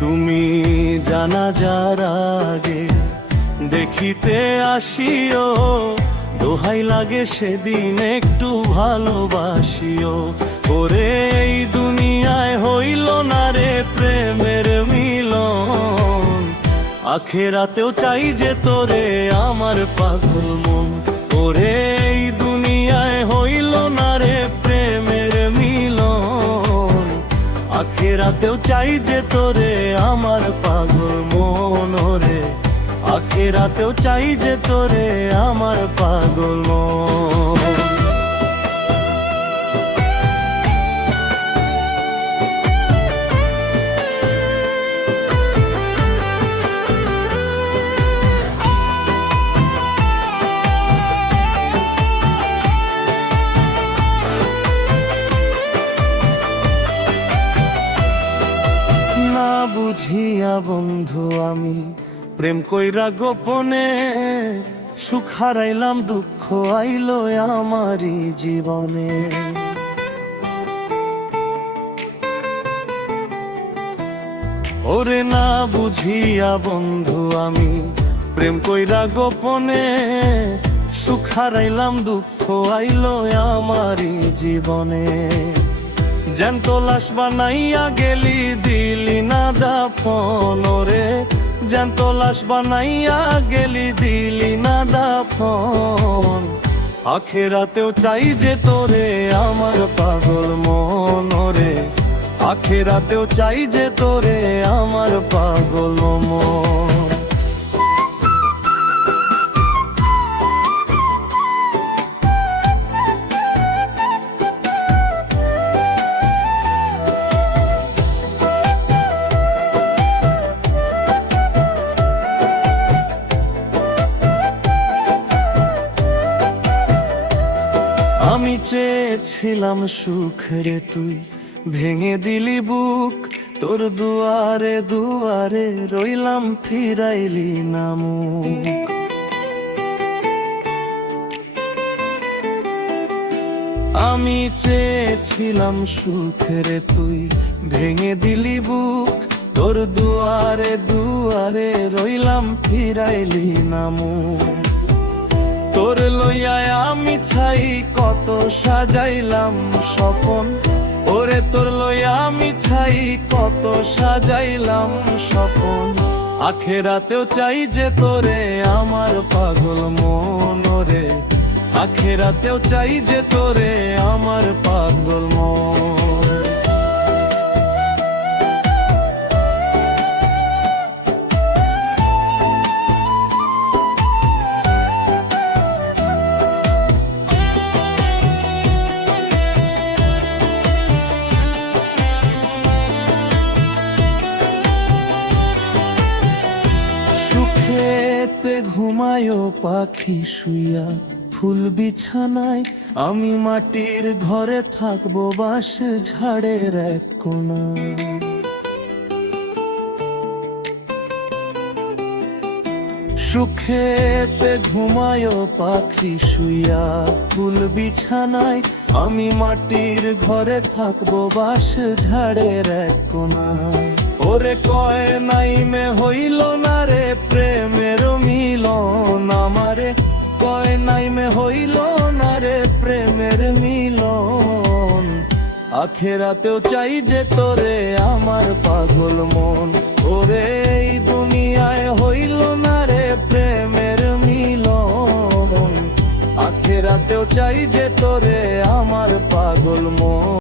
তুমি জানাজার আগে দেখিতে আসিও, দোহাই লাগে সেদিন একটু ভালোবাসিও। ওরে এই দুনিয়ায় হইল না রে প্রেমের মিলন, আখেরাতেও চাই যে তোরে আমার পাগল মন। ওরে এই দুনিয়ায় হইল না রে প্রেমের মিলন, আখেরাতেও চাই যে তোরে আমার পাগল মন। ওরে আখেরাতেও চাই যে তোরে আমার পাগল মন। না বুঝিয়া বন্ধু আমি প্রেম কইরা গোপনে, সুখ হারাইলাম দুঃখ আইলো আমারই জীবনে। ওরে না বুঝিয়া বন্ধু আমি প্রেম কইরা গোপনে, সুখ হারাইলাম দুঃখ আইলো আমারই জীবনে। জ্যান্ত লাশ বানাইয়া গেলি দিলি না দাফন, ওরে জ্যান্ত লাশ বানাইয়া গেলি দিলি না দাফন, আখেরাতেও চাই যে তোরে আমার পাগল মন। ওরে আখেরাতেও চাই যে তোরে আমার পাগল মন। আমি চেয়েছিলাম সুখ রে তুই ভেঙে দিলি বুক, তোর দুয়ারে দুয়ারে রইলাম ফিরাইলি না মুখ। আমি চেয়েছিলাম সুখ রে তুই ভেঙে দিলি বুক, তোর দুয়ারে দুয়ারে রইলাম ফিরাইলি না মুখ। তোর লইয়া আমি ছাই কত সাজাইলাম স্বপন, ওরে তোর লইয়া আমি ছাই কত সাজাইলাম স্বপন, আখেরাতেও চাই যে তোরে আমার পাগল মন। ওরে আখেরাতেও চাই যে তোরে আমার পাগল মন। সুখেতে ঘুমায় পাখি শুইয়া ফুল বিছানায়, আমি মাটির ঘরে থাকবো বাঁশ ঝাড়ের এক কোণায়। সুখেতে ঘুমায় পাখি শুইয়া ফুল বিছানায়, আমি মাটির ঘরে থাকবো বাঁশ ঝাড়ের এক কোণায়। ওরে কয় নাই মে হইল না রে প্রেমের মিলন, আমারে কয় নাই মে হইল না রে প্রেমের মিলন, আখেরাতেও চাই যে তোরে আমার পাগল মন। ওরে এই দুনিয়ায় হইল না রে প্রেমের মিলন, আখেরাতেও চাই যে তোরে আমার পাগল মন।